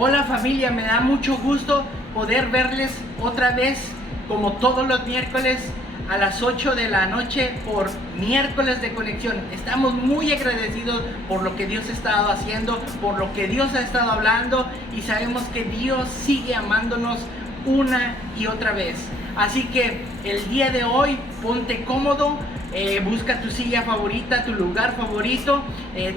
Hola familia, me da mucho gusto poder verles otra vez como todos los miércoles a las 8 de la noche por miércoles de conexión. Estamos muy agradecidos por lo que Dios ha estado haciendo, por lo que Dios ha estado hablando, y sabemos que Dios sigue amándonos una y otra vez. Así que el día de hoy ponte cómodo, busca tu silla favorita, tu lugar favorito,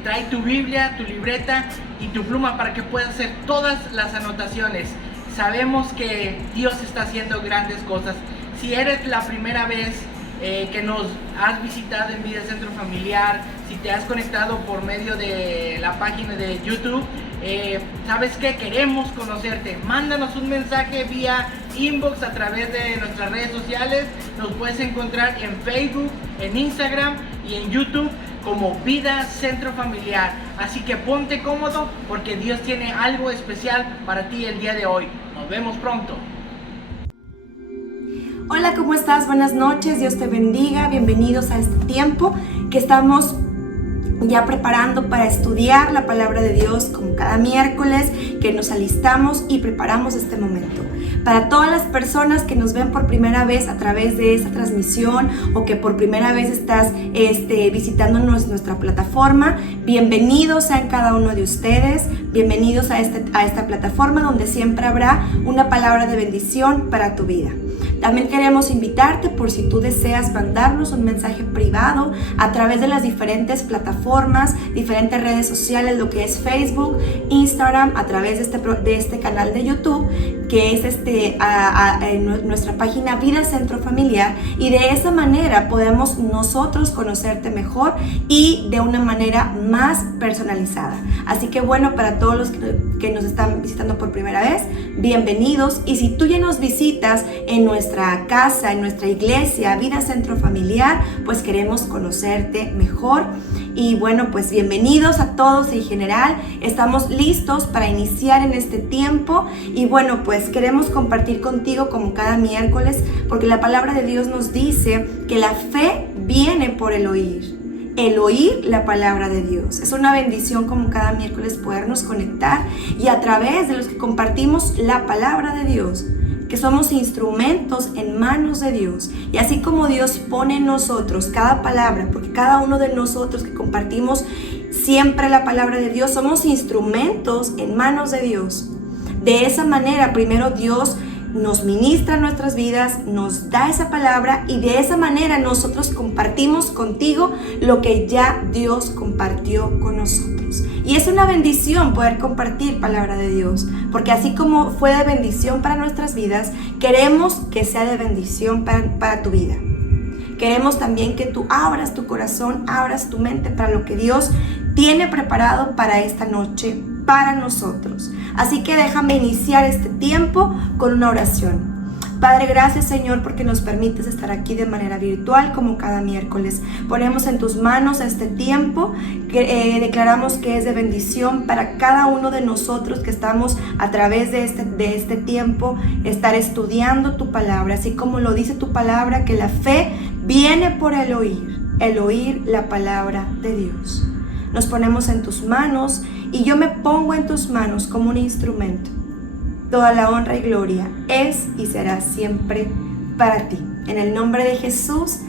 trae tu Biblia, tu libreta y tu pluma para que puedas hacer todas las anotaciones. Sabemos que Dios está haciendo grandes cosas. Si eres la primera vez que nos has visitado en Vida Centro Familiar, si te has conectado por medio de la página de YouTube, ¿sabes qué? Queremos conocerte. Mándanos un mensaje vía inbox a través de nuestras redes sociales. Nos puedes encontrar en Facebook, en Instagram y en YouTube como Vida Centro Familiar. Así que ponte cómodo porque Dios tiene algo especial para ti el día de hoy. Nos vemos pronto. Hola, ¿cómo estás? Buenas noches, Dios te bendiga. Bienvenidos a este tiempo que estamos ya preparando para estudiar la palabra de Dios como cada miércoles, que nos alistamos y preparamos este momento. Para todas las personas que nos ven por primera vez a través de esta transmisión o que por primera vez estás visitándonos nuestra plataforma, bienvenidos sean cada uno de ustedes, bienvenidos a esta plataforma donde siempre habrá una palabra de bendición para tu vida. También queremos invitarte por si tú deseas mandarnos un mensaje privado a través de las diferentes plataformas, diferentes redes sociales, lo que es Facebook, Instagram, a través de este canal de YouTube, que es nuestra página Vida Centro Familiar, y de esa manera podemos nosotros conocerte mejor y de una manera más personalizada. Así que bueno, para todos los que nos están visitando por primera vez, bienvenidos, y si tú ya nos visitas en nuestra casa, en nuestra iglesia, Vida Centro Familiar, pues queremos conocerte mejor. Y bueno, pues bienvenidos a todos en general. Estamos listos para iniciar en este tiempo y bueno, pues queremos compartir contigo como cada miércoles, porque la palabra de Dios nos dice que la fe viene por el oír la palabra de Dios. Es una bendición como cada miércoles podernos conectar y a través de los que compartimos la palabra de Dios, que somos instrumentos en manos de Dios. Y así como Dios pone en nosotros cada palabra, porque cada uno de nosotros que compartimos siempre la palabra de Dios, somos instrumentos en manos de Dios. De esa manera, primero Dios nos ministra nuestras vidas, nos da esa palabra, y de esa manera nosotros compartimos contigo lo que ya Dios compartió con nosotros. Y es una bendición poder compartir palabra de Dios, porque así como fue de bendición para nuestras vidas, queremos que sea de bendición para tu vida. Queremos también que tú abras tu corazón, abras tu mente para lo que Dios tiene preparado para esta noche, para nosotros. Así que déjame iniciar este tiempo con una oración. Padre, gracias Señor porque nos permites estar aquí de manera virtual como cada miércoles. Ponemos en tus manos este tiempo que declaramos que es de bendición para cada uno de nosotros que estamos a través de este tiempo estar estudiando tu palabra, así como lo dice tu palabra, que la fe viene por el oír la palabra de Dios. Nos ponemos en tus manos y yo me pongo en tus manos como un instrumento. Toda la honra y gloria es y será siempre para ti. En el nombre de Jesús,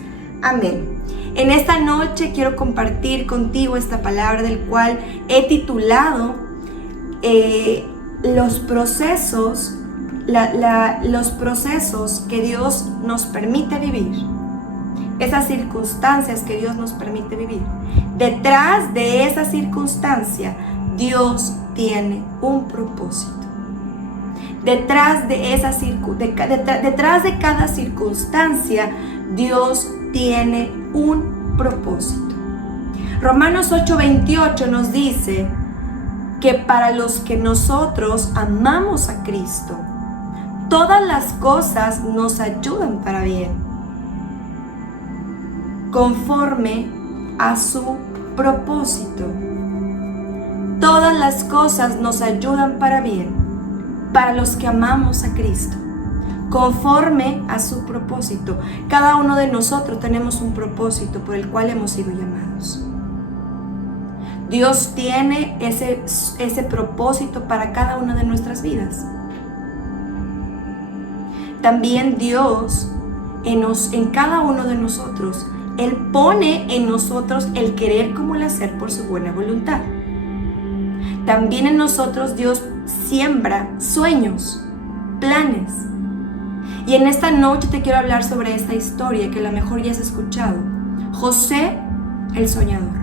amén. En esta noche quiero compartir contigo esta palabra del cual he titulado los procesos que Dios nos permite vivir. Esas circunstancias que Dios nos permite vivir. Detrás de esa circunstancia, Dios tiene un propósito. Detrás de cada circunstancia, Dios tiene un propósito. Romanos 8:28 nos dice que para los que nosotros amamos a Cristo, todas las cosas nos ayudan para bien, conforme a su propósito. Todas las cosas nos ayudan para bien, para los que amamos a Cristo, conforme a su propósito. Cada uno de nosotros tenemos un propósito por el cual hemos sido llamados. Dios tiene ese propósito para cada una de nuestras vidas. También Dios en cada uno de nosotros, Él pone en nosotros el querer como el hacer por su buena voluntad. También en nosotros Dios siembra sueños, planes. Y en esta noche te quiero hablar sobre esta historia que a lo mejor ya has escuchado. José el soñador.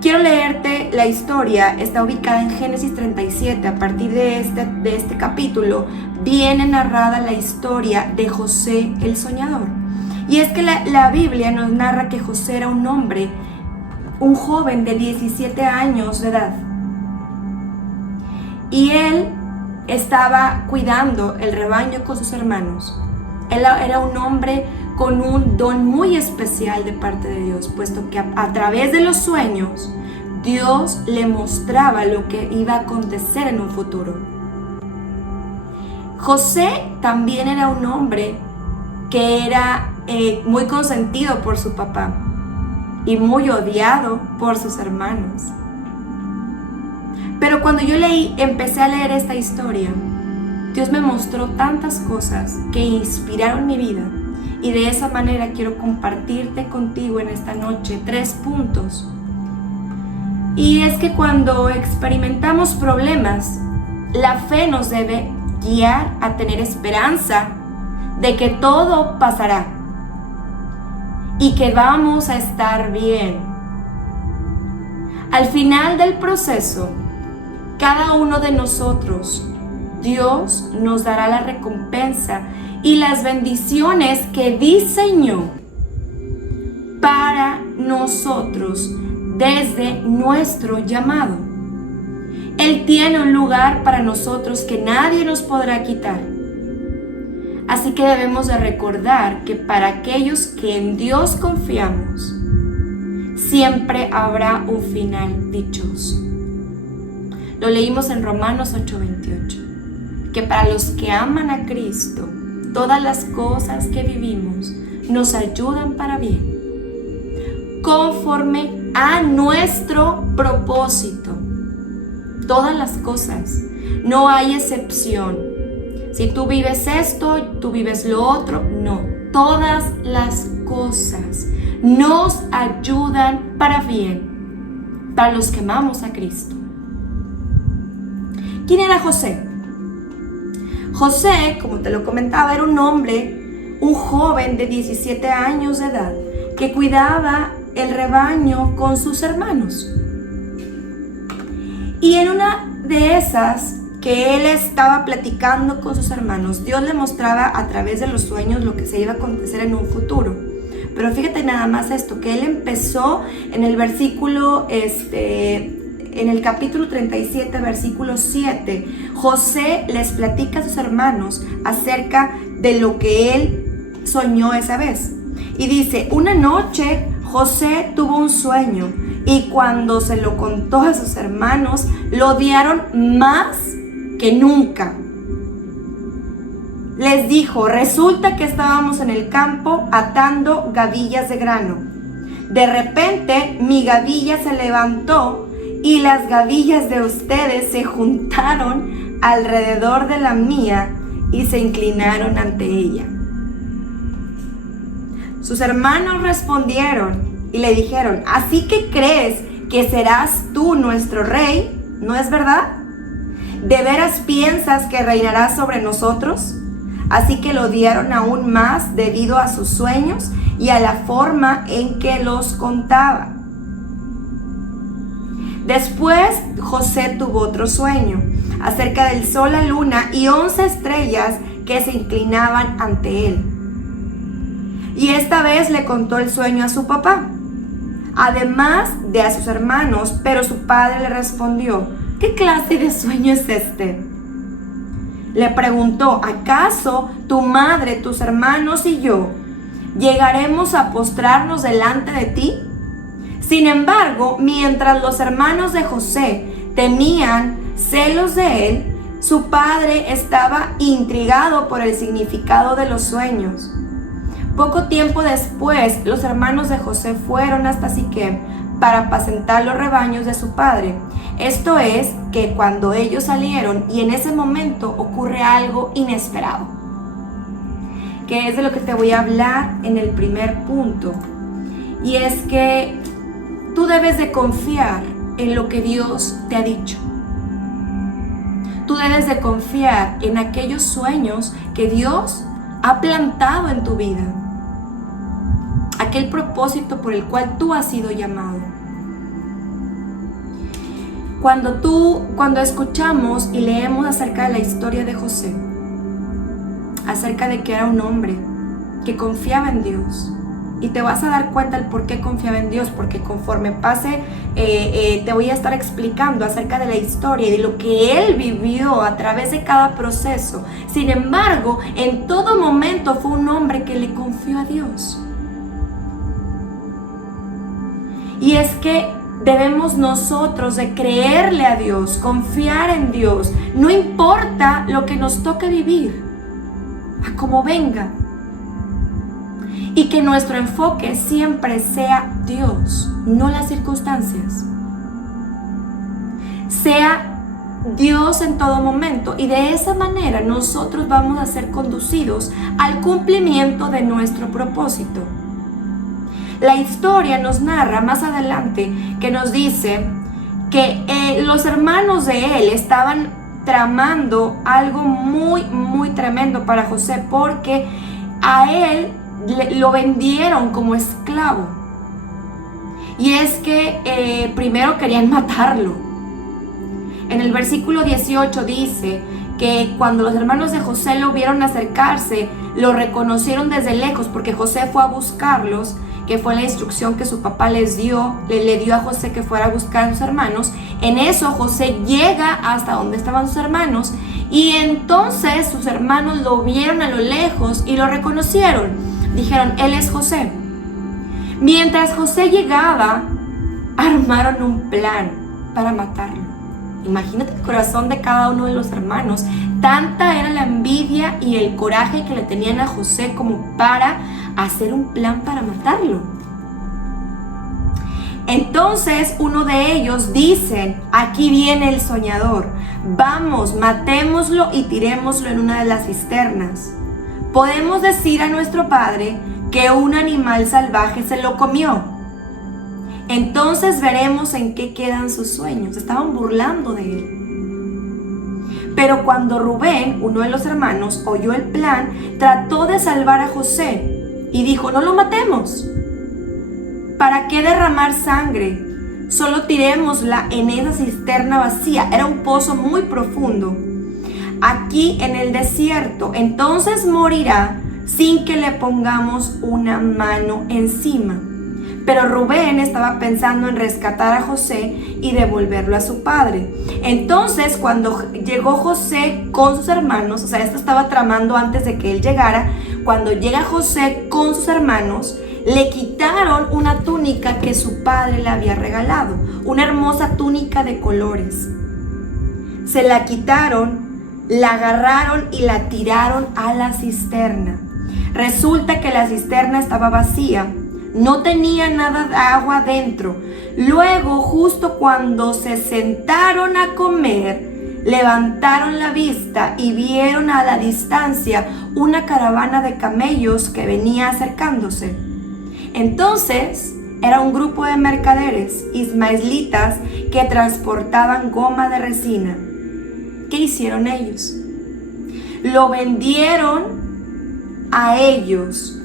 Quiero leerte la historia, está ubicada en Génesis 37. A partir de este capítulo viene narrada la historia de José el soñador. Y es que la Biblia nos narra que José era un hombre, un joven de 17 años de edad. Y él estaba cuidando el rebaño con sus hermanos. Él era un hombre con un don muy especial de parte de Dios, puesto que a través de los sueños, Dios le mostraba lo que iba a acontecer en un futuro. José también era un hombre que era muy consentido por su papá y muy odiado por sus hermanos. Pero cuando yo empecé a leer esta historia, Dios me mostró tantas cosas que inspiraron mi vida. Y de esa manera quiero compartirte contigo en esta noche 3 puntos. Y es que cuando experimentamos problemas, la fe nos debe guiar a tener esperanza de que todo pasará y que vamos a estar bien. Al final del proceso, cada uno de nosotros, Dios nos dará la recompensa y las bendiciones que diseñó para nosotros desde nuestro llamado. Él tiene un lugar para nosotros que nadie nos podrá quitar. Así que debemos de recordar que para aquellos que en Dios confiamos, siempre habrá un final dichoso. Lo leímos en Romanos 8:28, que para los que aman a Cristo, todas las cosas que vivimos nos ayudan para bien, conforme a nuestro propósito. Todas las cosas, no hay excepción. Si tú vives esto, tú vives lo otro, no. Todas las cosas nos ayudan para bien, para los que amamos a Cristo. ¿Quién era José? José, como te lo comentaba, era un hombre, un joven de 17 años de edad, que cuidaba el rebaño con sus hermanos. Y en una de esas que él estaba platicando con sus hermanos, Dios le mostraba a través de los sueños lo que se iba a acontecer en un futuro. Pero fíjate nada más esto, que él empezó en el versículo, en el capítulo 37, versículo 7, José les platica a sus hermanos acerca de lo que él soñó esa vez. Y dice, una noche José tuvo un sueño y cuando se lo contó a sus hermanos, lo odiaron más que nunca. Les dijo, resulta que estábamos en el campo atando gavillas de grano. De repente mi gavilla se levantó y las gavillas de ustedes se juntaron alrededor de la mía y se inclinaron ante ella. Sus hermanos respondieron y le dijeron, ¿así que crees que serás tú nuestro rey? ¿No es verdad? ¿De veras piensas que reinarás sobre nosotros? Así que lo odiaron aún más debido a sus sueños y a la forma en que los contaba. Después José tuvo otro sueño acerca del sol, la luna y 11 estrellas que se inclinaban ante él. Y esta vez le contó el sueño a su papá, además de a sus hermanos, pero su padre le respondió, ¿qué clase de sueño es este? Le preguntó, ¿acaso tu madre, tus hermanos y yo llegaremos a postrarnos delante de ti? Sin embargo, mientras los hermanos de José tenían celos de él, su padre estaba intrigado por el significado de los sueños. Poco tiempo después, los hermanos de José fueron hasta Siquem para apacentar los rebaños de su padre. Esto es que cuando ellos salieron y en ese momento ocurre algo inesperado, que es de lo que te voy a hablar en el primer punto, y es que tú debes de confiar en lo que Dios te ha dicho. Tú debes de confiar en aquellos sueños que Dios ha plantado en tu vida, aquel propósito por el cual tú has sido llamado. Cuando escuchamos y leemos acerca de la historia de José, acerca de que era un hombre que confiaba en Dios, y te vas a dar cuenta el por qué confiaba en Dios, porque conforme pase te voy a estar explicando acerca de la historia y de lo que él vivió a través de cada proceso. Sin embargo, en todo momento fue un hombre que le confió a Dios. Y es que debemos nosotros de creerle a Dios, confiar en Dios, no importa lo que nos toque vivir, a como venga. Y que nuestro enfoque siempre sea Dios, no las circunstancias. Sea Dios en todo momento, y de esa manera nosotros vamos a ser conducidos al cumplimiento de nuestro propósito. La historia nos narra más adelante que nos dice que los hermanos de él estaban tramando algo muy, muy tremendo para José, porque a él lo vendieron como esclavo. Y es que primero querían matarlo. En el versículo 18 dice que cuando los hermanos de José lo vieron acercarse, lo reconocieron desde lejos, porque José fue a buscarlos, que fue la instrucción que su papá le dio a José, que fuera a buscar a sus hermanos. En eso José llega hasta donde estaban sus hermanos, y entonces sus hermanos lo vieron a lo lejos y lo reconocieron. Dijeron, él es José. Mientras José llegaba, armaron un plan para matarlo. Imagínate el corazón de cada uno de los hermanos. Tanta era la envidia y el coraje que le tenían a José como para hacer un plan para matarlo. Entonces uno de ellos dice, aquí viene el soñador, vamos, matémoslo y tirémoslo en una de las cisternas. Podemos decir a nuestro padre que un animal salvaje se lo comió. Entonces veremos en qué quedan sus sueños. Estaban burlando de él. Pero cuando Rubén, uno de los hermanos, oyó el plan, trató de salvar a José y dijo, no lo matemos. ¿Para qué derramar sangre? Solo tirémosla en esa cisterna vacía. Era un pozo muy profundo, aquí en el desierto. Entonces morirá sin que le pongamos una mano encima. Pero Rubén estaba pensando en rescatar a José y devolverlo a su padre. Entonces, cuando llegó José con sus hermanos, o sea, esto estaba tramando antes de que él llegara, cuando llega José con sus hermanos, le quitaron una túnica que su padre le había regalado, una hermosa túnica de colores. Se la quitaron, la agarraron y la tiraron a la cisterna. Resulta que la cisterna estaba vacía, no tenía nada de agua dentro. Luego, justo cuando se sentaron a comer, levantaron la vista y vieron a la distancia una caravana de camellos que venía acercándose. Entonces, era un grupo de mercaderes ismaelitas que transportaban goma de resina. ¿Qué hicieron ellos? Lo vendieron a ellos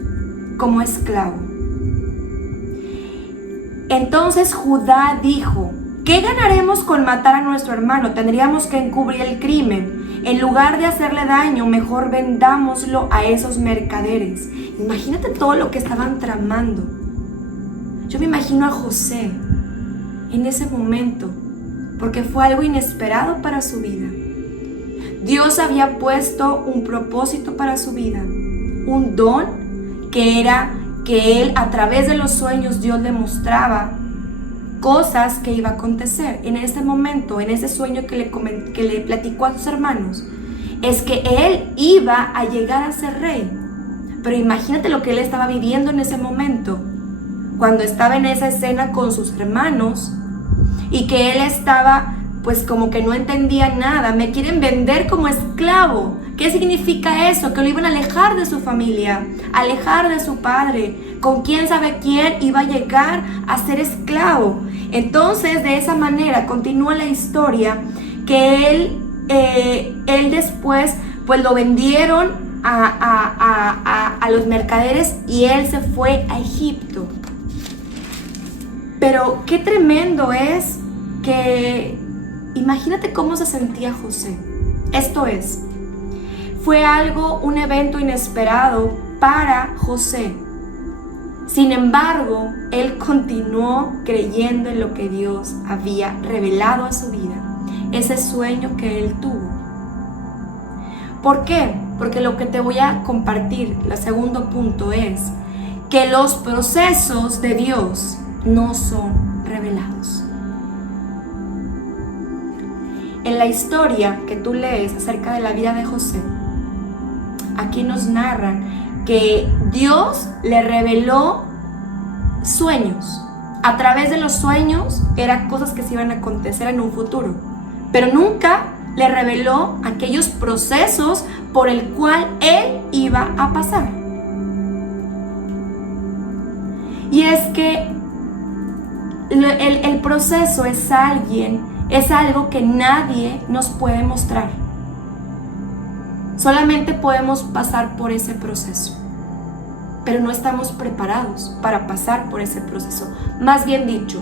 como esclavo. Entonces Judá dijo, ¿qué ganaremos con matar a nuestro hermano? Tendríamos que encubrir el crimen. En lugar de hacerle daño, mejor vendámoslo a esos mercaderes. Imagínate todo lo que estaban tramando. Yo me imagino a José en ese momento, porque fue algo inesperado para su vida. Dios había puesto un propósito para su vida, un don que era que él, a través de los sueños, Dios le mostraba cosas que iba a acontecer. En ese momento, en ese sueño que le platicó a sus hermanos, es que él iba a llegar a ser rey. Pero imagínate lo que él estaba viviendo en ese momento. cuando estaba en esa escena con sus hermanos y que él estaba pues como que no entendía nada. Me quieren vender como esclavo. ¿Qué significa eso? Que lo iban a alejar de su familia, alejar de su padre, con quién sabe quién iba a llegar a ser esclavo. Entonces de esa manera continúa la historia que él después pues lo vendieron a los mercaderes y él se fue a Egipto. Pero qué tremendo es que imagínate cómo se sentía José. Esto es, fue un evento inesperado para José. Sin embargo, él continuó creyendo en lo que Dios había revelado a su vida, ese sueño que él tuvo. ¿Por qué? Porque lo que te voy a compartir, el segundo punto es que los procesos de Dios no son revelados. En la historia que tú lees acerca de la vida de José, aquí nos narran que Dios le reveló sueños. A través de los sueños eran cosas que se iban a acontecer en un futuro, pero nunca le reveló aquellos procesos por el cual él iba a pasar. Y es que el proceso es algo que nadie nos puede mostrar. Solamente podemos pasar por ese proceso, pero no estamos preparados para pasar por ese proceso. Más bien dicho,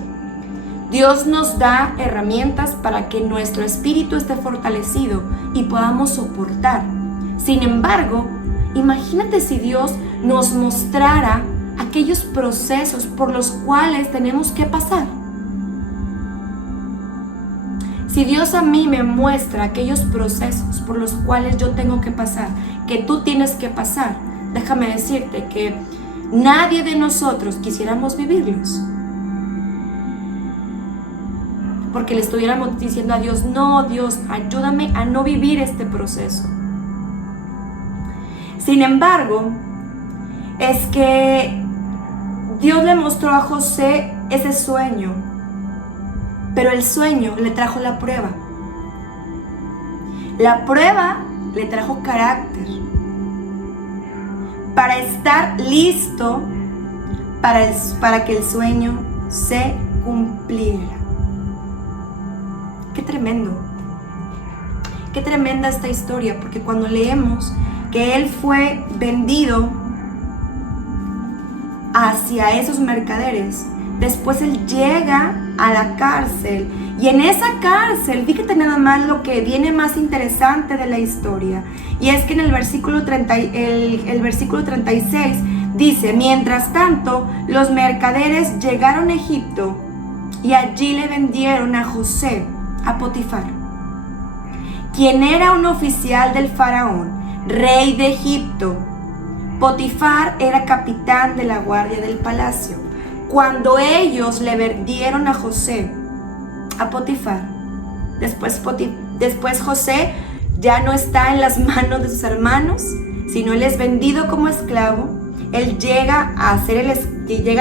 Dios nos da herramientas para que nuestro espíritu esté fortalecido y podamos soportar. Sin embargo, imagínate si Dios nos mostrara aquellos procesos por los cuales tenemos que pasar. Si Dios a mí me muestra aquellos procesos por los cuales yo tengo que pasar, que tú tienes que pasar, déjame decirte que nadie de nosotros quisiéramos vivirlos. Porque le estuviéramos diciendo a Dios, no, Dios, ayúdame a no vivir este proceso. Sin embargo, es que Dios le mostró a José ese sueño, pero el sueño le trajo la prueba. La prueba le trajo carácter para estar listo para que el sueño se cumpliera. Qué tremendo. Qué tremenda esta historia, porque cuando leemos que él fue vendido hacia esos mercaderes, después él llega a la cárcel, y en esa cárcel, fíjate nada más lo que viene más interesante de la historia, y es que en el versículo 36 dice: mientras tanto, los mercaderes llegaron a Egipto y allí le vendieron a José a Potifar, quien era un oficial del faraón, rey de Egipto. Potifar era capitán de la guardia del palacio. Cuando ellos le vendieron a José a Potifar, después José ya no está en las manos de sus hermanos, sino él es vendido como esclavo. Él llega a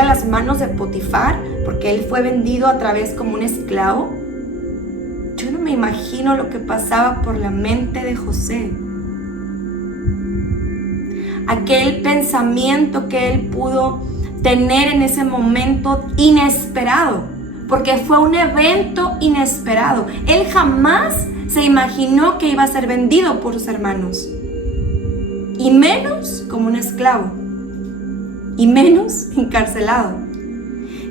las manos de Potifar, porque él fue vendido a través como un esclavo. Yo no me imagino lo que pasaba por la mente de José. Aquel pensamiento que él pudo tener en ese momento inesperado, porque fue un evento inesperado. Él jamás se imaginó que iba a ser vendido por sus hermanos, y menos como un esclavo, y menos encarcelado.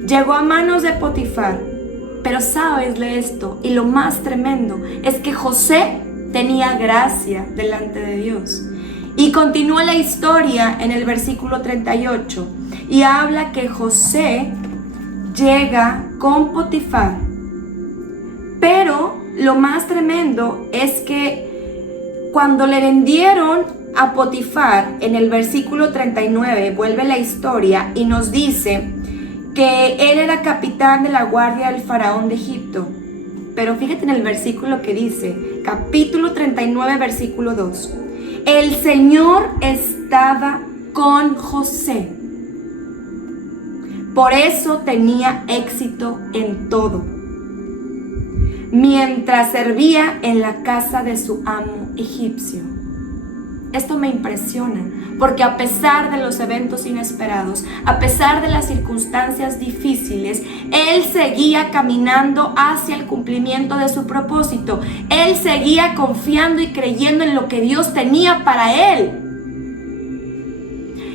Llegó a manos de Potifar. Pero sabes de esto, y lo más tremendo es que José tenía gracia delante de Dios. Y continúa la historia en el versículo 38 y habla que José llega con Potifar. Pero lo más tremendo es que cuando le vendieron a Potifar, en el versículo 39 vuelve la historia y nos dice que él era capitán de la guardia del faraón de Egipto. Pero fíjate en el versículo que dice, capítulo 39, versículo 2. El Señor estaba con José Por eso tenía éxito en todo, mientras servía en la casa de su amo egipcio. Esto me impresiona, porque a pesar de los eventos inesperados, a pesar de las circunstancias difíciles, él seguía caminando hacia el cumplimiento de su propósito. Él seguía confiando y creyendo en lo que Dios tenía para él.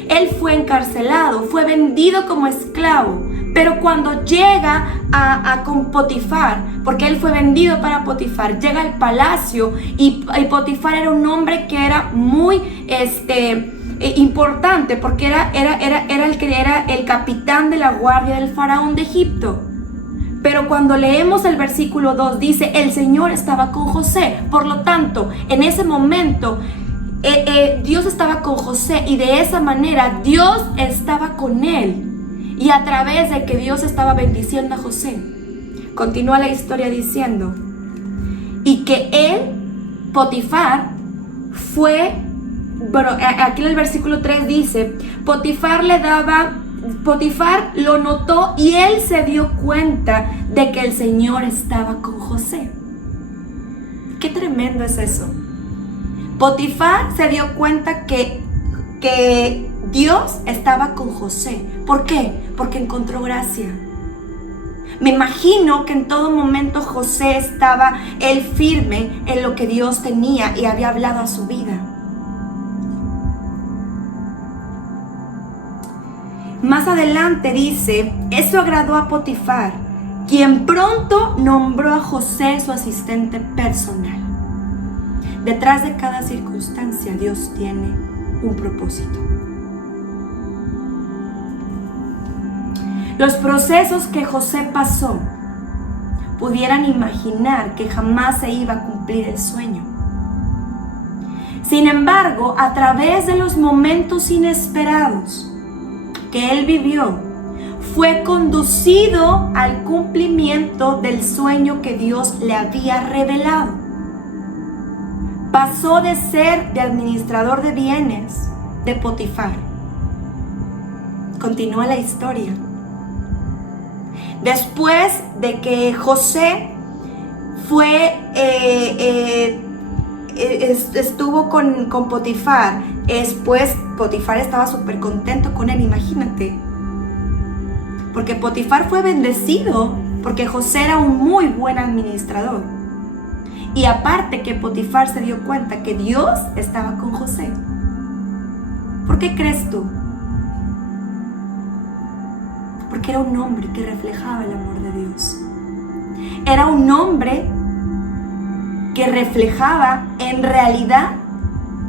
Él fue encarcelado, fue vendido como esclavo, pero cuando llega con Potifar, porque él fue vendido para Potifar, llega al palacio y Potifar era un hombre que era muy importante, porque era el capitán de la guardia del faraón de Egipto. Pero cuando leemos el versículo 2 dice, el Señor estaba con José. Por lo tanto, en ese momento Dios estaba con José, y de esa manera Dios estaba con él. Y a través de que Dios estaba bendiciendo a José, continúa la historia diciendo, y que él, Potifar, fue, bueno, aquí en el versículo 3 dice, Potifar lo notó y él se dio cuenta de que el Señor estaba con José. Qué tremendo es eso. Potifar se dio cuenta que Dios estaba con José. ¿Por qué? Porque encontró gracia. Me imagino que en todo momento José estaba él firme en lo que Dios tenía y había hablado a su vida. Más adelante dice, eso agradó a Potifar, quien pronto nombró a José su asistente personal. Detrás de cada circunstancia Dios tiene un propósito. Los procesos que José pasó, pudieran imaginar que jamás se iba a cumplir el sueño. Sin embargo, a través de los momentos inesperados que él vivió, fue conducido al cumplimiento del sueño que Dios le había revelado. Pasó de ser de administrador de bienes de Potifar. Continúa la historia. Después de que José estuvo con Potifar, después Potifar estaba súper contento con él, imagínate. Porque Potifar fue bendecido, porque José era un muy buen administrador. Y aparte que Potifar se dio cuenta que Dios estaba con José. ¿Por qué crees tú? Porque era un hombre que reflejaba el amor de Dios. Era un hombre que reflejaba en realidad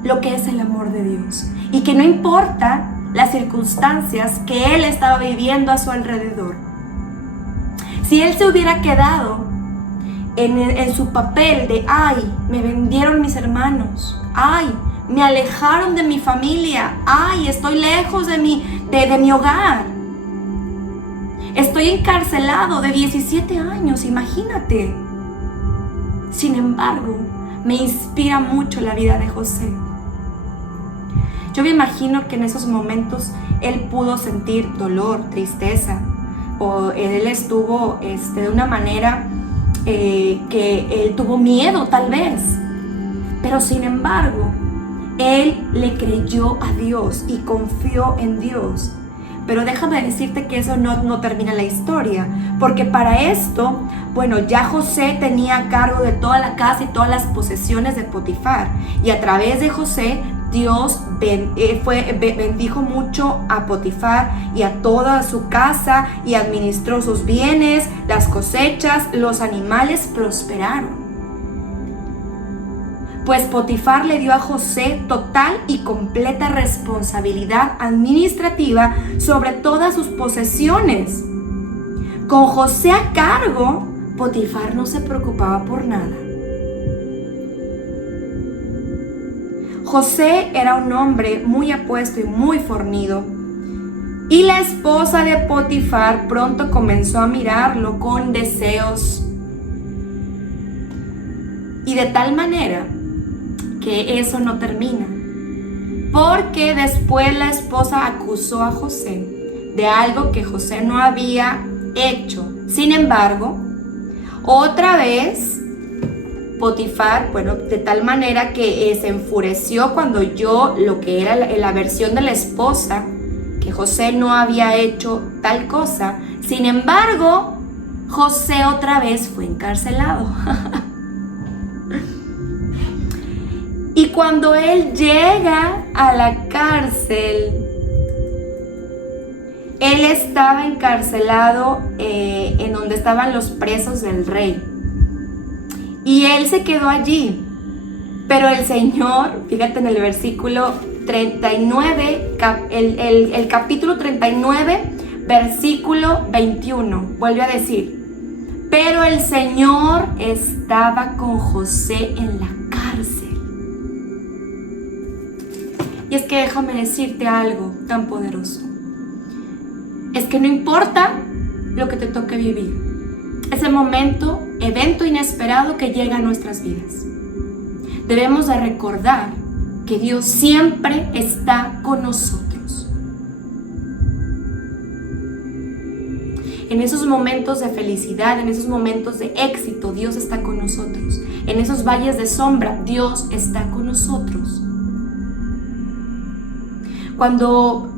lo que es el amor de Dios. Y que no importa las circunstancias que él estaba viviendo a su alrededor. Si él se hubiera quedado en su papel de, ay, me vendieron mis hermanos, ay, me alejaron de mi familia, ay, estoy lejos de mi hogar, estoy encarcelado de 17 años, imagínate. Sin embargo, me inspira mucho la vida de José. Yo me imagino que en esos momentos él pudo sentir dolor, tristeza, o él estuvo de una manera que él tuvo miedo tal vez, pero sin embargo, él le creyó a Dios y confió en Dios. Pero déjame decirte que eso no termina la historia, porque para esto, bueno, ya José tenía a cargo de toda la casa y todas las posesiones de Potifar, y a través de José, Dios bendijo mucho a Potifar y a toda su casa, y administró sus bienes, las cosechas, los animales prosperaron. Pues Potifar le dio a José total y completa responsabilidad administrativa sobre todas sus posesiones. Con José a cargo, Potifar no se preocupaba por nada. José era un hombre muy apuesto y muy fornido, y la esposa de Potifar pronto comenzó a mirarlo con deseos. Y de tal manera que eso no termina, porque después la esposa acusó a José de algo que José no había hecho. Sin embargo, otra vez Potifar, de tal manera que se enfureció cuando oyó lo que era la versión de la esposa, que José no había hecho tal cosa. Sin embargo, José otra vez fue encarcelado. Y cuando él llega a la cárcel, él estaba encarcelado en donde estaban los presos del rey. Y él se quedó allí. Pero el Señor, fíjate en el versículo 39, el capítulo 39, versículo 21, vuelve a decir: pero el Señor estaba con José en la cárcel. Y es que déjame decirte algo tan poderoso. Es que no importa lo que te toque vivir, ese momento, evento inesperado que llega a nuestras vidas, debemos de recordar que Dios siempre está con nosotros. En esos momentos de felicidad, en esos momentos de éxito, Dios está con nosotros. En esos valles de sombra, Dios está con nosotros. Cuando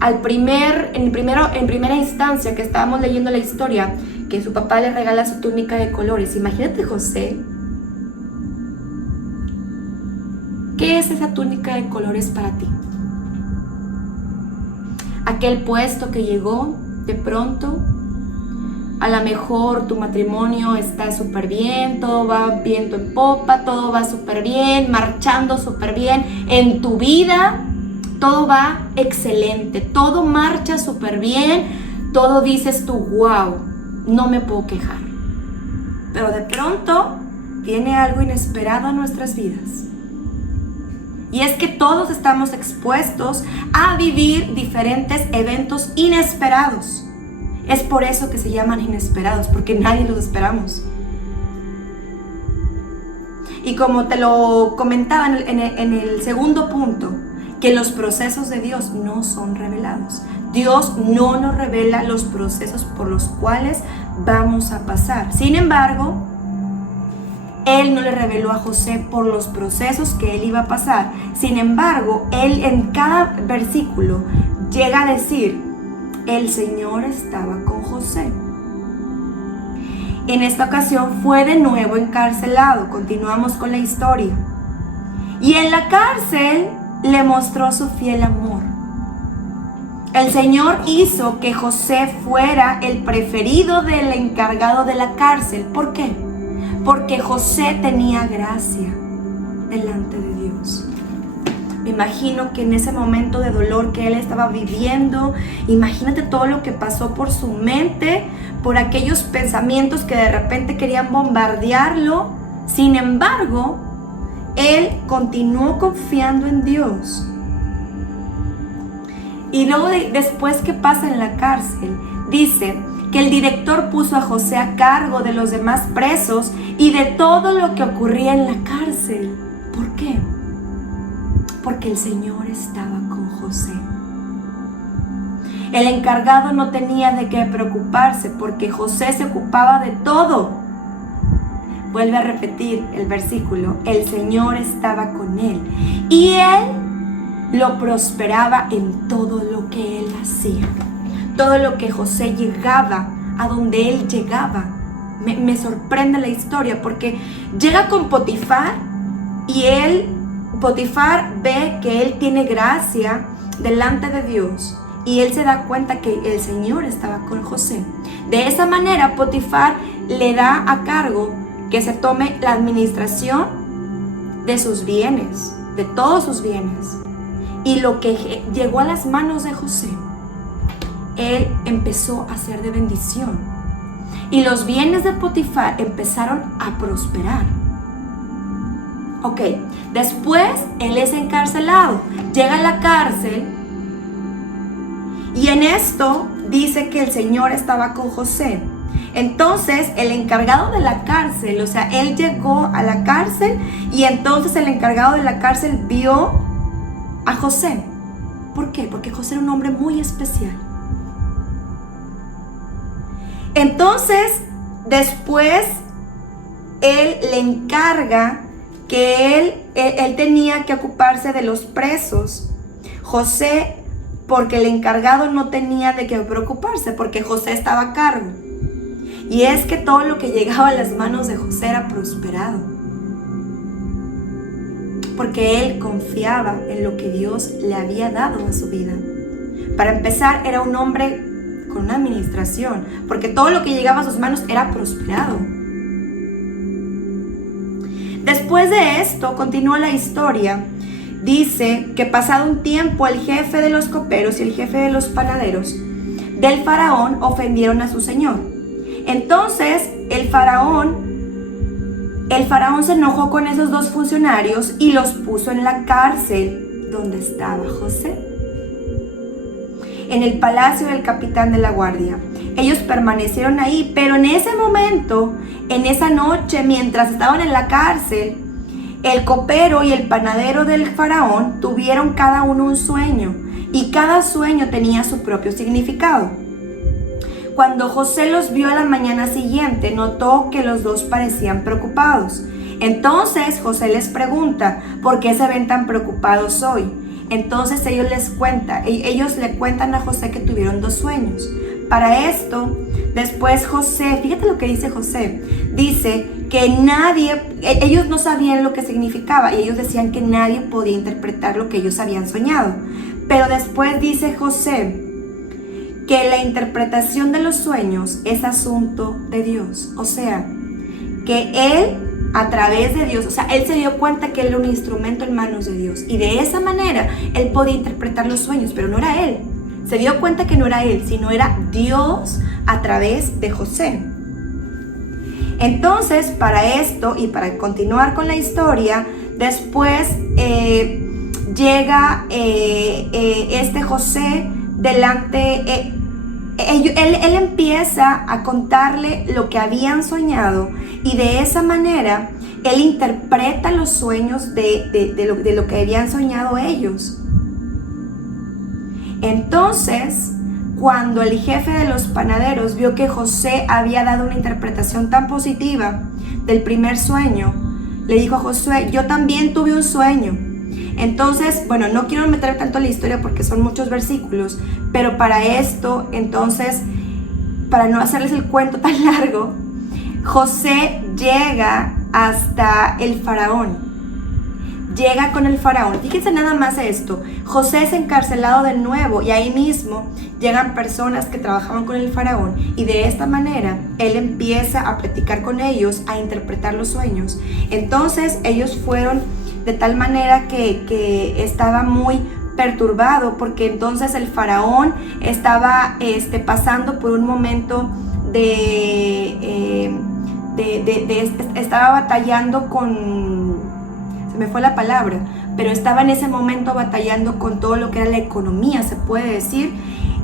en primera instancia que estábamos leyendo la historia, que su papá le regala su túnica de colores, imagínate José. ¿Qué es esa túnica de colores para ti? Aquel puesto que llegó de pronto. A lo mejor tu matrimonio está súper bien, todo va viento en popa, todo va súper bien, marchando súper bien. En tu vida todo va excelente, todo marcha súper bien, todo dices tú, wow, no me puedo quejar. Pero de pronto viene algo inesperado a nuestras vidas. Y es que todos estamos expuestos a vivir diferentes eventos inesperados. Es por eso que se llaman inesperados, porque nadie los esperamos. Y como te lo comentaba en el segundo punto, que los procesos de Dios no son revelados. Dios no nos revela los procesos por los cuales vamos a pasar. Sin embargo, Él no le reveló a José por los procesos que él iba a pasar. Sin embargo, Él en cada versículo llega a decir: el Señor estaba con José. En esta ocasión fue de nuevo encarcelado. Continuamos con la historia. Y en la cárcel le mostró su fiel amor. El Señor hizo que José fuera el preferido del encargado de la cárcel. ¿Por qué? Porque José tenía gracia delante de Dios. Me imagino que en ese momento de dolor que él estaba viviendo, imagínate todo lo que pasó por su mente, por aquellos pensamientos que de repente querían bombardearlo. Sin embargo, él continuó confiando en Dios. Y luego después que pasa en la cárcel, dice que el director puso a José a cargo de los demás presos y de todo lo que ocurría en la cárcel. ¿Por qué? Porque el Señor estaba con José. El encargado no tenía de qué preocuparse porque José se ocupaba de todo. Vuelve a repetir el versículo: el Señor estaba con él y él lo prosperaba en todo lo que él hacía. Todo lo que José llegaba, a donde él llegaba. Me sorprende la historia porque llega con Potifar y Potifar ve que él tiene gracia delante de Dios y él se da cuenta que el Señor estaba con José. De esa manera Potifar le da a cargo que se tome la administración de sus bienes, de todos sus bienes. Y lo que llegó a las manos de José, él empezó a ser de bendición. Y los bienes de Potifar empezaron a prosperar. Ok, después él es encarcelado, llega a la cárcel y en esto dice que el Señor estaba con José. Entonces el encargado de la cárcel, o sea, él llegó a la cárcel y entonces el encargado de la cárcel vio a José. ¿Por qué? Porque José era un hombre muy especial. Entonces, después, él le encarga que él tenía que ocuparse de los presos. José, porque el encargado no tenía de qué preocuparse, porque José estaba a cargo. Y es que todo lo que llegaba a las manos de José era prosperado, porque él confiaba en lo que Dios le había dado a su vida. Para empezar, era un hombre con una administración, porque todo lo que llegaba a sus manos era prosperado. Después de esto, continúa la historia. Dice que pasado un tiempo, el jefe de los coperos y el jefe de los panaderos del faraón ofendieron a su señor. Entonces el faraón se enojó con esos dos funcionarios y los puso en la cárcel donde estaba José, en el palacio del capitán de la guardia. Ellos permanecieron ahí, pero en ese momento, en esa noche, mientras estaban en la cárcel, el copero y el panadero del faraón tuvieron cada uno un sueño, y cada sueño tenía su propio significado. Cuando José los vio a la mañana siguiente, notó que los dos parecían preocupados. Entonces José les pregunta, ¿por qué se ven tan preocupados hoy? Entonces ellos le cuentan a José que tuvieron dos sueños. Para esto, después José, fíjate lo que dice José, dice que ellos no sabían lo que significaba y ellos decían que nadie podía interpretar lo que ellos habían soñado. Pero después dice José que la interpretación de los sueños es asunto de Dios. O sea, que él, a través de Dios, él se dio cuenta que él era un instrumento en manos de Dios. Y de esa manera, él podía interpretar los sueños, pero no era él. Se dio cuenta que no era él, sino era Dios a través de José. Entonces, para esto y para continuar con la historia, después llega este José delante. Él empieza a contarle lo que habían soñado y de esa manera él interpreta los sueños de lo que habían soñado ellos. Entonces, cuando el jefe de los panaderos vio que José había dado una interpretación tan positiva del primer sueño, le dijo a Josué, yo también tuve un sueño. Entonces, bueno, no quiero meter tanto en la historia porque son muchos versículos, pero para esto, entonces, para no hacerles el cuento tan largo, José llega hasta el faraón. Llega con el faraón. Fíjense nada más esto. José es encarcelado de nuevo y ahí mismo llegan personas que trabajaban con el faraón y de esta manera él empieza a platicar con ellos, a interpretar los sueños. Entonces ellos fueron de tal manera que estaba muy perturbado porque entonces el faraón estaba pasando por un momento estaba batallando con, se me fue la palabra, pero estaba en ese momento batallando con todo lo que era la economía, se puede decir.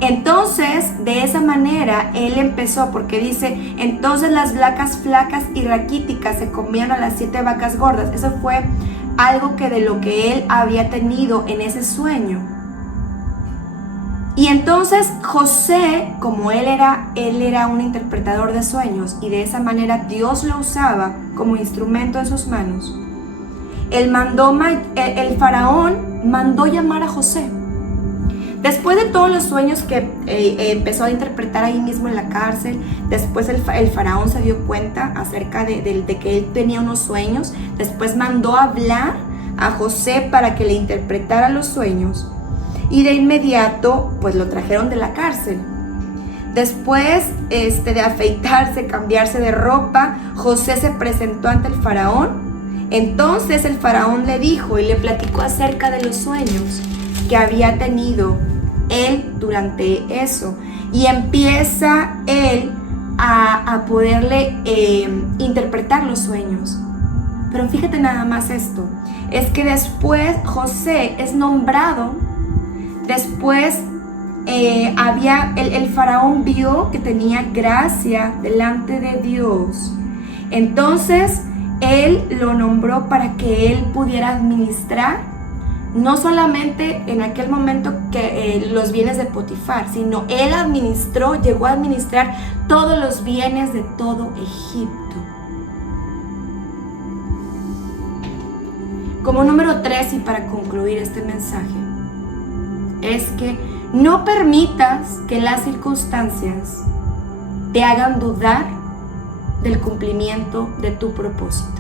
Entonces, de esa manera, él empezó, porque dice, entonces las vacas flacas y raquíticas se comían a las 7 vacas gordas. Eso fue algo que de lo que él había tenido en ese sueño. Y entonces José, como él era un interpretador de sueños y de esa manera Dios lo usaba como instrumento en sus manos, el faraón mandó llamar a José. Después de todos los sueños que empezó a interpretar ahí mismo en la cárcel, después el faraón se dio cuenta acerca de que él tenía unos sueños. Después mandó hablar a José para que le interpretara los sueños. Y de inmediato, pues lo trajeron de la cárcel. Después de afeitarse, cambiarse de ropa, José se presentó ante el faraón. Entonces el faraón le dijo y le platicó acerca de los sueños que había tenido él durante eso. Y empieza él a poderle interpretar los sueños. Pero fíjate nada más esto. Es que después José es nombrado. Después el faraón vio que tenía gracia delante de Dios. Entonces él lo nombró para que él pudiera administrar no solamente en aquel momento que los bienes de Potifar, sino él llegó a administrar todos los bienes de todo Egipto. Como número 3, y para concluir este mensaje, es que no permitas que las circunstancias te hagan dudar del cumplimiento de tu propósito.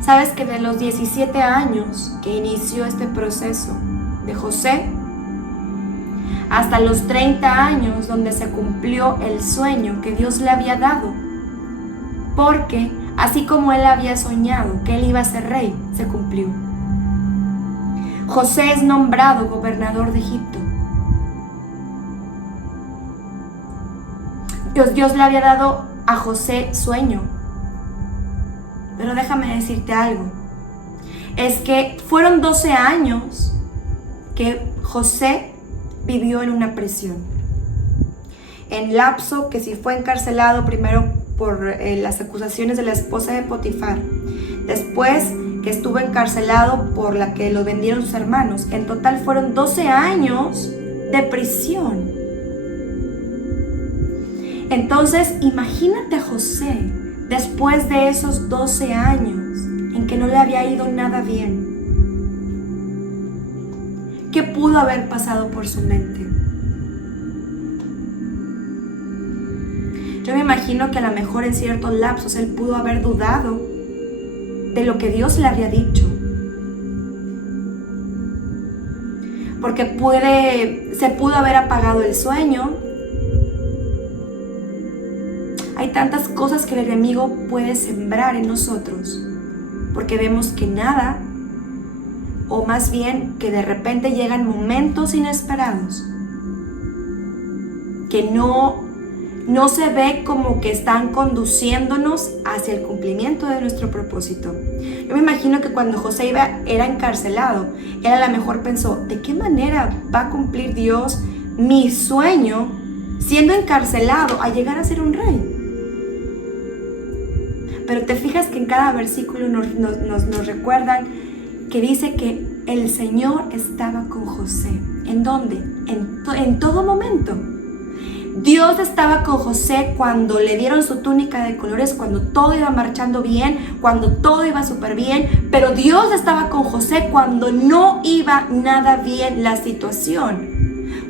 Sabes que de los 17 años que inició este proceso de José, hasta los 30 años donde se cumplió el sueño que Dios le había dado, porque así como él había soñado que él iba a ser rey, se cumplió. José es nombrado gobernador de Egipto. Dios le había dado a José sueño. Pero déjame decirte algo. Es que fueron 12 años que José vivió en una prisión. En lapso que si fue encarcelado primero por las acusaciones de la esposa de Potifar, después que estuvo encarcelado por la que lo vendieron sus hermanos. En total fueron 12 años de prisión. Entonces, imagínate a José después de esos 12 años en que no le había ido nada bien. ¿Qué pudo haber pasado por su mente? Yo me imagino que a lo mejor en ciertos lapsos él pudo haber dudado de lo que Dios le había dicho. Porque se pudo haber apagado el sueño. Hay tantas cosas que el enemigo puede sembrar en nosotros, porque vemos que nada, o más bien que de repente llegan momentos inesperados, que no se ve como que están conduciéndonos hacia el cumplimiento de nuestro propósito. Yo me imagino que cuando José era encarcelado, él a lo mejor pensó, ¿de qué manera va a cumplir Dios mi sueño siendo encarcelado a llegar a ser un rey? Pero te fijas que en cada versículo nos recuerdan que dice que el Señor estaba con José. ¿En dónde? En todo momento. Dios estaba con José cuando le dieron su túnica de colores, cuando todo iba marchando bien, cuando todo iba súper bien. Pero Dios estaba con José cuando no iba nada bien la situación.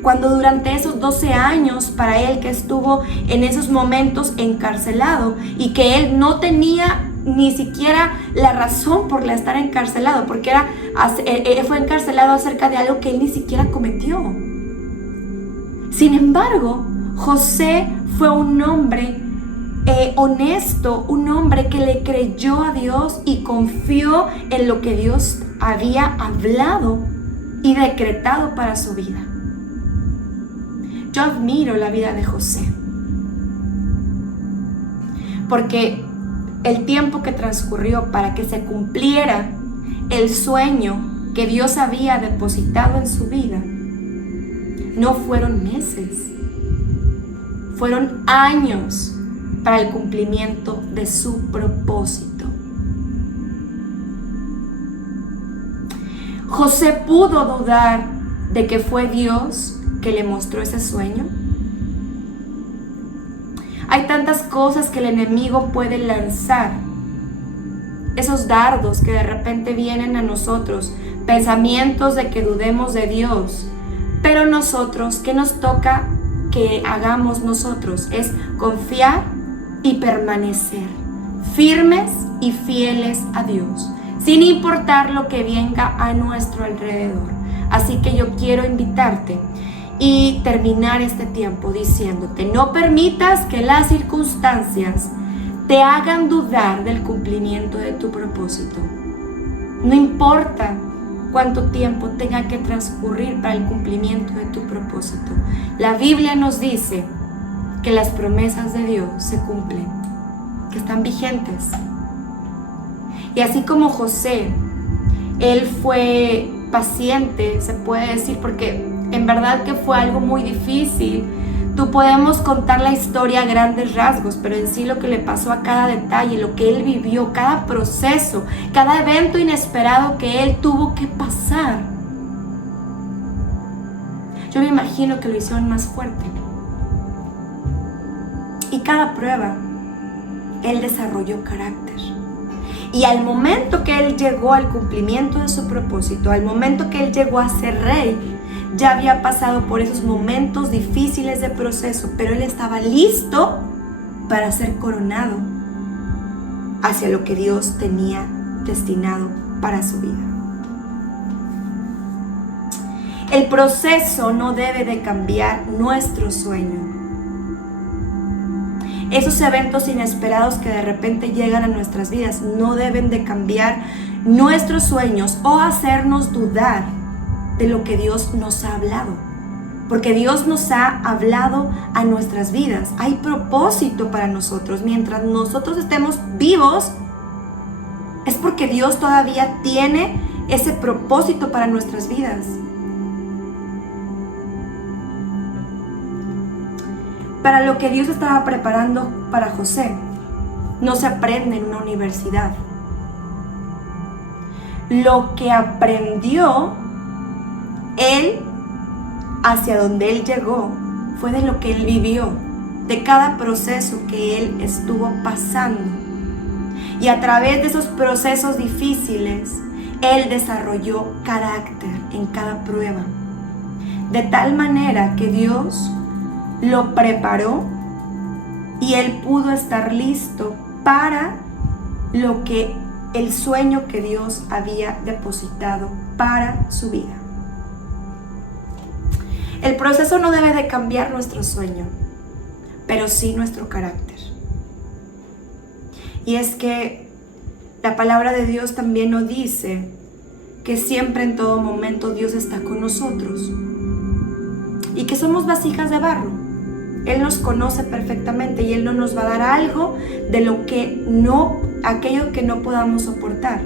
Cuando durante esos 12 años para él que estuvo en esos momentos encarcelado y que él no tenía ni siquiera la razón por la estar encarcelado, porque fue encarcelado acerca de algo que él ni siquiera cometió. Sin embargo, José fue un hombre honesto, un hombre que le creyó a Dios y confió en lo que Dios había hablado y decretado para su vida. Yo admiro la vida de José, porque el tiempo que transcurrió para que se cumpliera el sueño que Dios había depositado en su vida, no fueron meses, fueron años para el cumplimiento de su propósito. José pudo dudar de que fue Dios que le mostró ese sueño. Hay tantas cosas que el enemigo puede lanzar, esos dardos que de repente vienen a nosotros, pensamientos de que dudemos de Dios, pero nosotros, ¿qué nos toca que hagamos nosotros? Es confiar y permanecer firmes y fieles a Dios, sin importar lo que venga a nuestro alrededor. Así que yo quiero invitarte y terminar este tiempo diciéndote, no permitas que las circunstancias te hagan dudar del cumplimiento de tu propósito. No importa cuánto tiempo tenga que transcurrir para el cumplimiento de tu propósito. La Biblia nos dice que las promesas de Dios se cumplen, que están vigentes. Y así como José, él fue paciente, se puede decir, porque en verdad que fue algo muy difícil Tú podemos contar la historia a grandes rasgos, pero en sí lo que le pasó a cada detalle, lo que él vivió, cada proceso, cada evento inesperado que él tuvo que pasar. Yo me imagino que lo hicieron más fuerte. Y cada prueba, él desarrolló carácter. Y al momento que él llegó al cumplimiento de su propósito, al momento que él llegó a ser rey, ya había pasado por esos momentos difíciles de proceso, pero él estaba listo para ser coronado hacia lo que Dios tenía destinado para su vida. El proceso no debe de cambiar nuestro sueño. Esos eventos inesperados que de repente llegan a nuestras vidas no deben de cambiar nuestros sueños o hacernos dudar de lo que Dios nos ha hablado. Porque Dios nos ha hablado a nuestras vidas. Hay propósito para nosotros. Mientras nosotros estemos vivos, es porque Dios todavía tiene ese propósito para nuestras vidas. Para lo que Dios estaba preparando para José, no se aprende en una universidad. Lo que aprendió él, hacia donde él llegó, fue de lo que él vivió, de cada proceso que él estuvo pasando. Y a través de esos procesos difíciles, él desarrolló carácter en cada prueba. De tal manera que Dios lo preparó y él pudo estar listo para lo que el sueño que Dios había depositado para su vida. El proceso no debe de cambiar nuestro sueño, pero sí nuestro carácter. Y es que la palabra de Dios también nos dice que siempre en todo momento Dios está con nosotros y que somos vasijas de barro. Él nos conoce perfectamente y Él no nos va a dar algo de lo que no, aquello que no podamos soportar.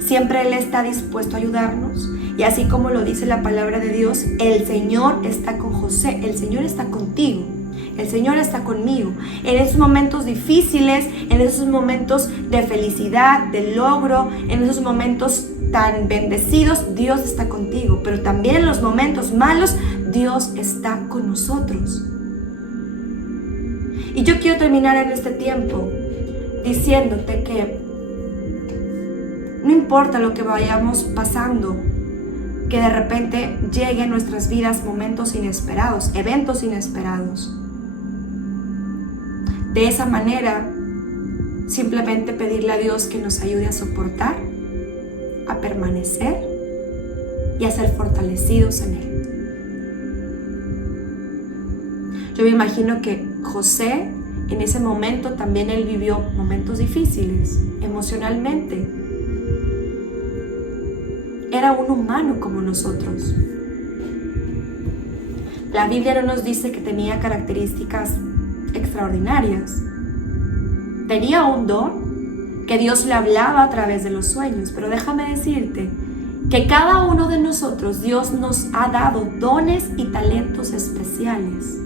Siempre Él está dispuesto a ayudarnos. Y así como lo dice la palabra de Dios, el Señor está con José, el Señor está contigo, el Señor está conmigo. En esos momentos difíciles, en esos momentos de felicidad, de logro, en esos momentos tan bendecidos, Dios está contigo. Pero también en los momentos malos, Dios está con nosotros. Y yo quiero terminar en este tiempo diciéndote que no importa lo que vayamos pasando, que de repente lleguen a nuestras vidas momentos inesperados, eventos inesperados. De esa manera, simplemente pedirle a Dios que nos ayude a soportar, a permanecer y a ser fortalecidos en Él. Yo me imagino que José, en ese momento también él vivió momentos difíciles emocionalmente. Era un humano como nosotros. La Biblia no nos dice que tenía características extraordinarias. Tenía un don que Dios le hablaba a través de los sueños, pero déjame decirte que cada uno de nosotros, Dios nos ha dado dones y talentos especiales,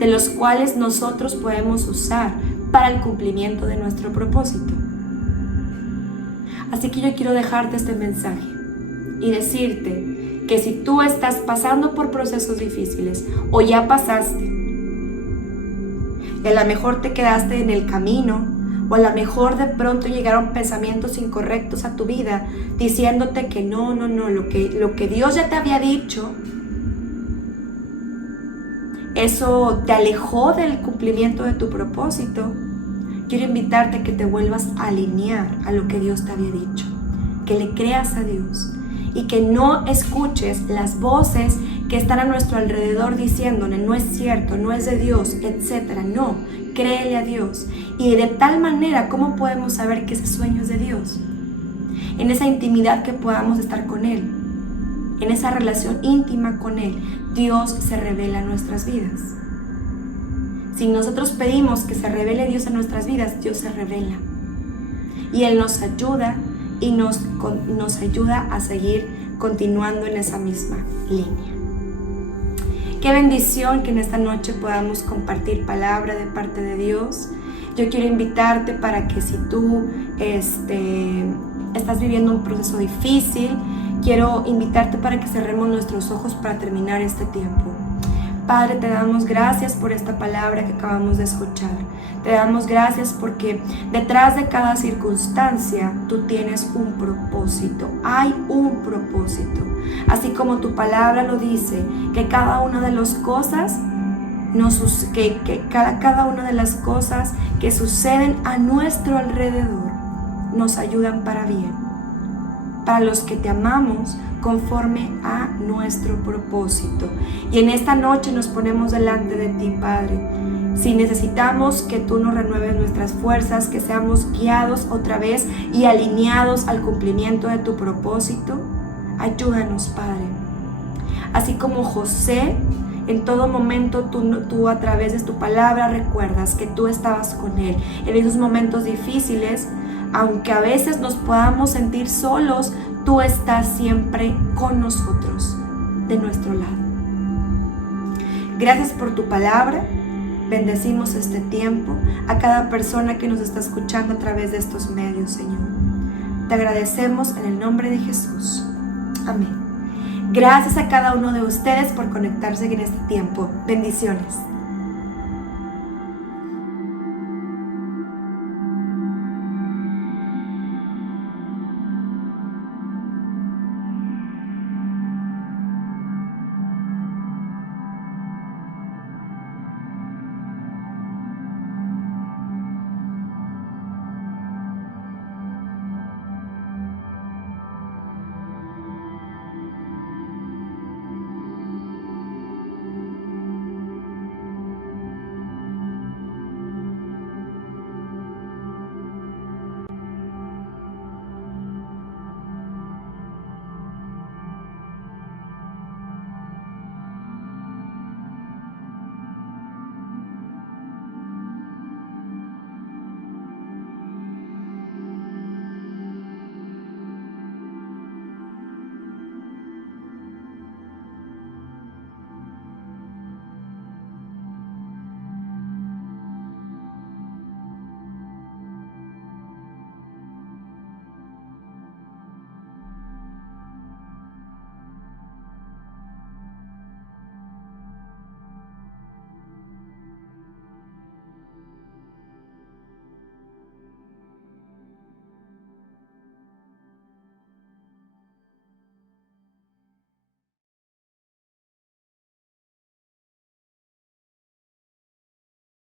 de los cuales nosotros podemos usar para el cumplimiento de nuestro propósito. Así que yo quiero dejarte este mensaje y decirte que si tú estás pasando por procesos difíciles o ya pasaste, y a lo mejor te quedaste en el camino, o a lo mejor de pronto llegaron pensamientos incorrectos a tu vida diciéndote que no, lo que Dios ya te había dicho, eso te alejó del cumplimiento de tu propósito. Quiero invitarte a que te vuelvas a alinear a lo que Dios te había dicho, que le creas a Dios y que no escuches las voces que están a nuestro alrededor diciéndole no es cierto, no es de Dios, etc. No, créele a Dios. Y de tal manera, ¿cómo podemos saber que ese sueño es de Dios? En esa intimidad que podamos estar con Él, en esa relación íntima con Él, Dios se revela en nuestras vidas. Si nosotros pedimos que se revele Dios en nuestras vidas, Dios se revela. Y Él nos ayuda y nos ayuda a seguir continuando en esa misma línea. Qué bendición que en esta noche podamos compartir palabra de parte de Dios. Yo quiero invitarte para que si tú estás viviendo un proceso difícil, quiero invitarte para que cerremos nuestros ojos para terminar este tiempo. Padre, te damos gracias por esta palabra que acabamos de escuchar. Te damos gracias porque detrás de cada circunstancia tú tienes un propósito. Hay un propósito. Así como tu palabra lo dice, que cada una de las cosas cada una de las cosas que suceden a nuestro alrededor nos ayudan para bien, para los que te amamos conforme a nuestro propósito. Y en esta noche nos ponemos delante de ti, Padre. Si necesitamos que tú nos renueves nuestras fuerzas, que seamos guiados otra vez y alineados al cumplimiento de tu propósito, ayúdanos, Padre. Así como José, en todo momento tú a través de tu palabra recuerdas que tú estabas con él en esos momentos difíciles. Aunque a veces nos podamos sentir solos, tú estás siempre con nosotros, de nuestro lado. Gracias por tu palabra. Bendecimos este tiempo a cada persona que nos está escuchando a través de estos medios, Señor. Te agradecemos en el nombre de Jesús. Amén. Gracias a cada uno de ustedes por conectarse en este tiempo. Bendiciones.